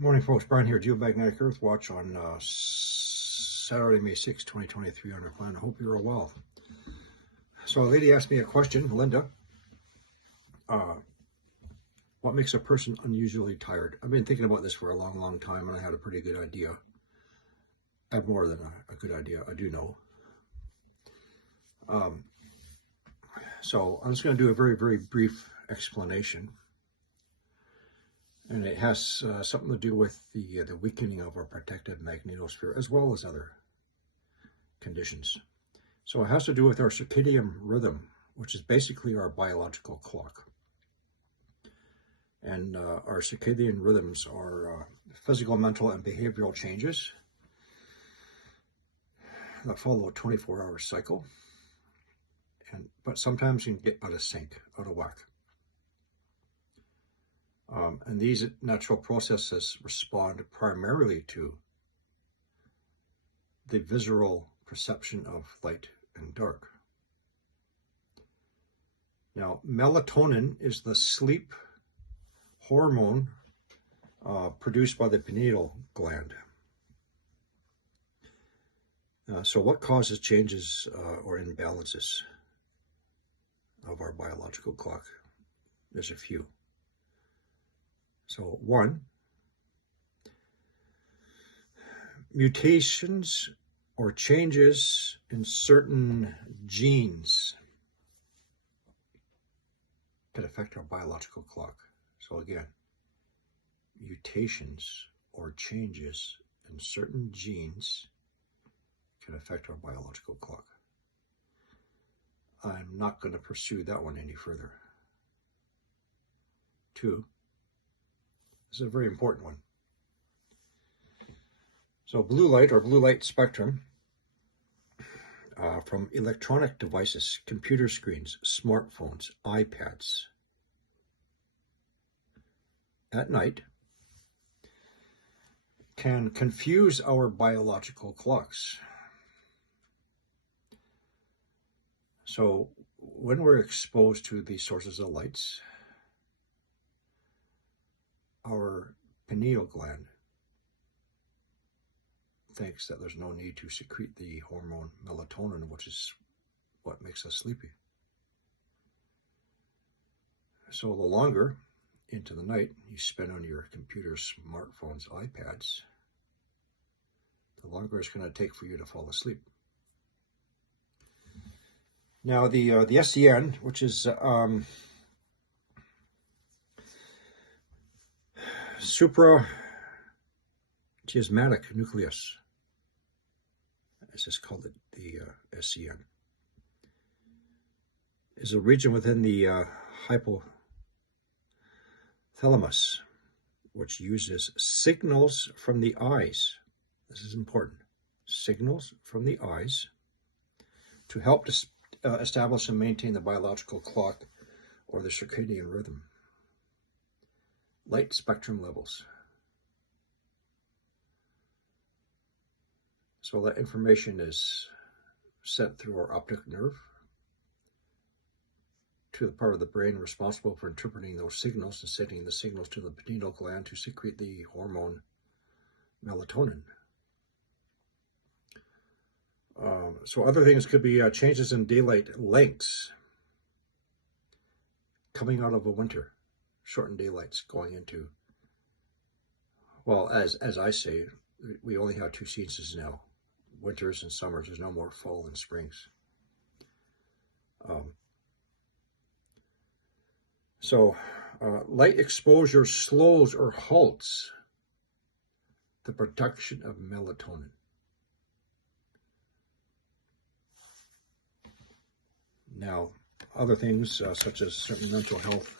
Morning, folks. Brian here, Geomagnetic Earth Watch on Saturday, May 6, 2023 on our planet. I hope you're all well. So a lady asked me a question, Linda. What makes a person unusually tired? I've been thinking about this for a long, long time, and I had a pretty good idea. I have more than a good idea. I do know. So I'm just going to do a very, very brief explanation. And it has something to do with the weakening of our protective magnetosphere, as well as other conditions. So it has to do with our circadian rhythm, which is basically our biological clock. And our circadian rhythms are physical, mental, and behavioral changes that follow a 24-hour cycle. But sometimes you can get out of sync, out of whack. And these natural processes respond primarily to the visual perception of light and dark. Now, melatonin is the sleep hormone produced by the pineal gland. So what causes changes or imbalances of our biological clock? There's a few. So one, mutations or changes in certain genes can affect our biological clock. So again, mutations or changes in certain genes can affect our biological clock. I'm not going to pursue that one any further. Two, this is a very important one. So blue light or blue light spectrum from electronic devices, computer screens, smartphones, iPads, at night can confuse our biological clocks. So when we're exposed to these sources of lights, our pineal gland thinks that there's no need to secrete the hormone melatonin, which is what makes us sleepy. So the longer into the night you spend on your computers, smartphones, iPads, the longer it's going to take for you to fall asleep. Now the SEN, which is suprachiasmatic nucleus, as it's called, the SEN, is a region within the hypothalamus, which uses signals from the eyes. This is important. Signals from the eyes to help establish and maintain the biological clock or the circadian rhythm. Light spectrum levels. So that information is sent through our optic nerve to the part of the brain responsible for interpreting those signals and sending the signals to the pineal gland to secrete the hormone melatonin. So other things could be changes in daylight lengths coming out of a winter, shortened daylights going into, well, as I say, we only have two seasons now, winters and summers. There's no more fall and springs. So light exposure slows or halts the production of melatonin. Now, other things such as certain mental health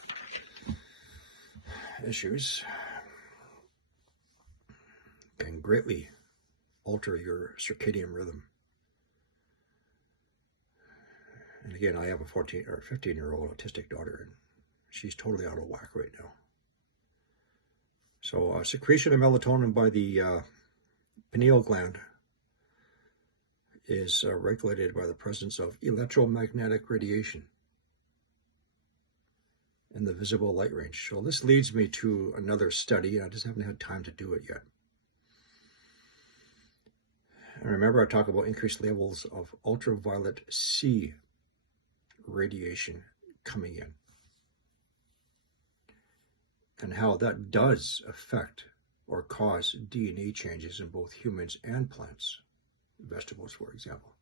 issues can greatly alter your circadian rhythm. And again, I have a 14 or 15-year-old autistic daughter, and she's totally out of whack right now. So secretion of melatonin by the pineal gland is regulated by the presence of electromagnetic radiation. in the visible light range. So this leads me to another study. I just haven't had time to do it yet. And remember, I talk about increased levels of ultraviolet C radiation coming in, and how that does affect or cause DNA changes in both humans and plants, vegetables, for example.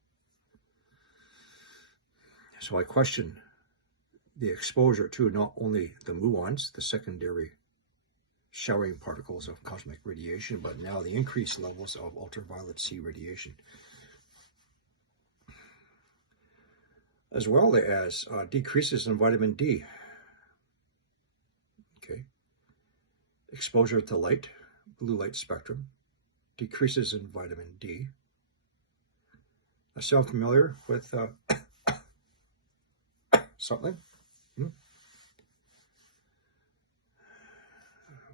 So I question the exposure to not only the muons, the secondary showering particles of cosmic radiation, but now the increased levels of ultraviolet C radiation, as well as decreases in vitamin D. Okay. Exposure to light, blue light spectrum, decreases in vitamin D. Sound familiar with something?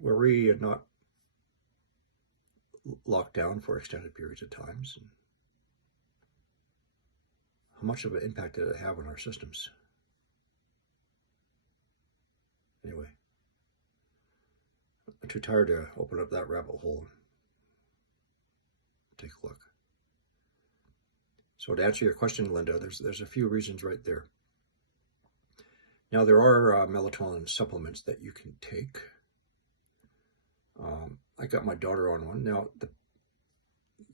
Were we not locked down for extended periods of times? And how much of an impact did it have on our systems? Anyway, I'm too tired to open up that rabbit hole and take a look. So to answer your question, Linda, there's a few reasons right there. Now, there are melatonin supplements that you can take. I got my daughter on one. Now,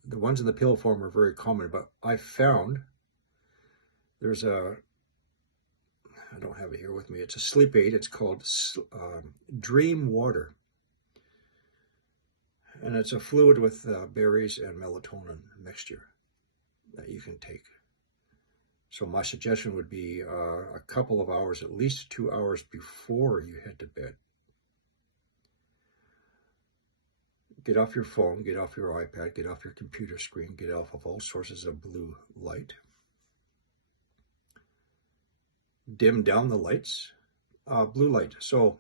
the ones in the pill form are very common, but I found there's I don't have it here with me. It's a sleep aid. It's called Dream Water. And it's a fluid with berries and melatonin mixture that you can take. So my suggestion would be a couple of hours, at least 2 hours before you head to bed. Get off your phone, get off your iPad, get off your computer screen, get off of all sources of blue light. Dim down the lights, blue light. So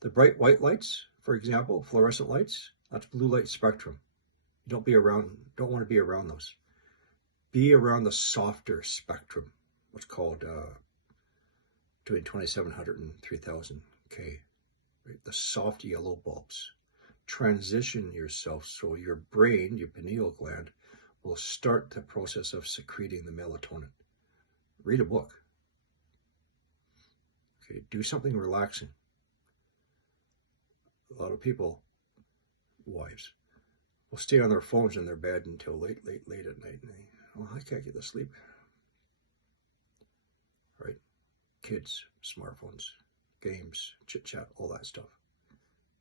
the bright white lights, for example, fluorescent lights, that's blue light spectrum. You don't want to be around those. Be around the softer spectrum, what's called between 2700 and 3000 K, right? The soft yellow bulbs. Transition yourself so your brain, your pineal gland, will start the process of secreting the melatonin. Read a book. Okay, do something relaxing. A lot of people, wives, will stay on their phones in their bed until late at night. And I can't get to sleep. Right? Kids, smartphones, games, chit-chat, all that stuff.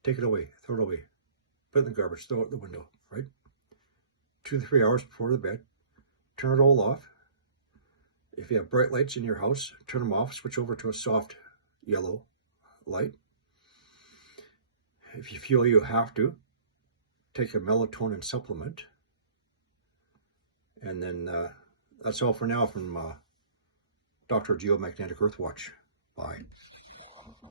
Take it away. Throw it away. Put it in the garbage. Throw it out the window. Right? 2 to 3 hours before the bed. Turn it all off. If you have bright lights in your house, turn them off. Switch over to a soft yellow light. If you feel you have to, take a melatonin supplement. And then that's all for now from Dr. Geomagnetic Earthwatch. Bye.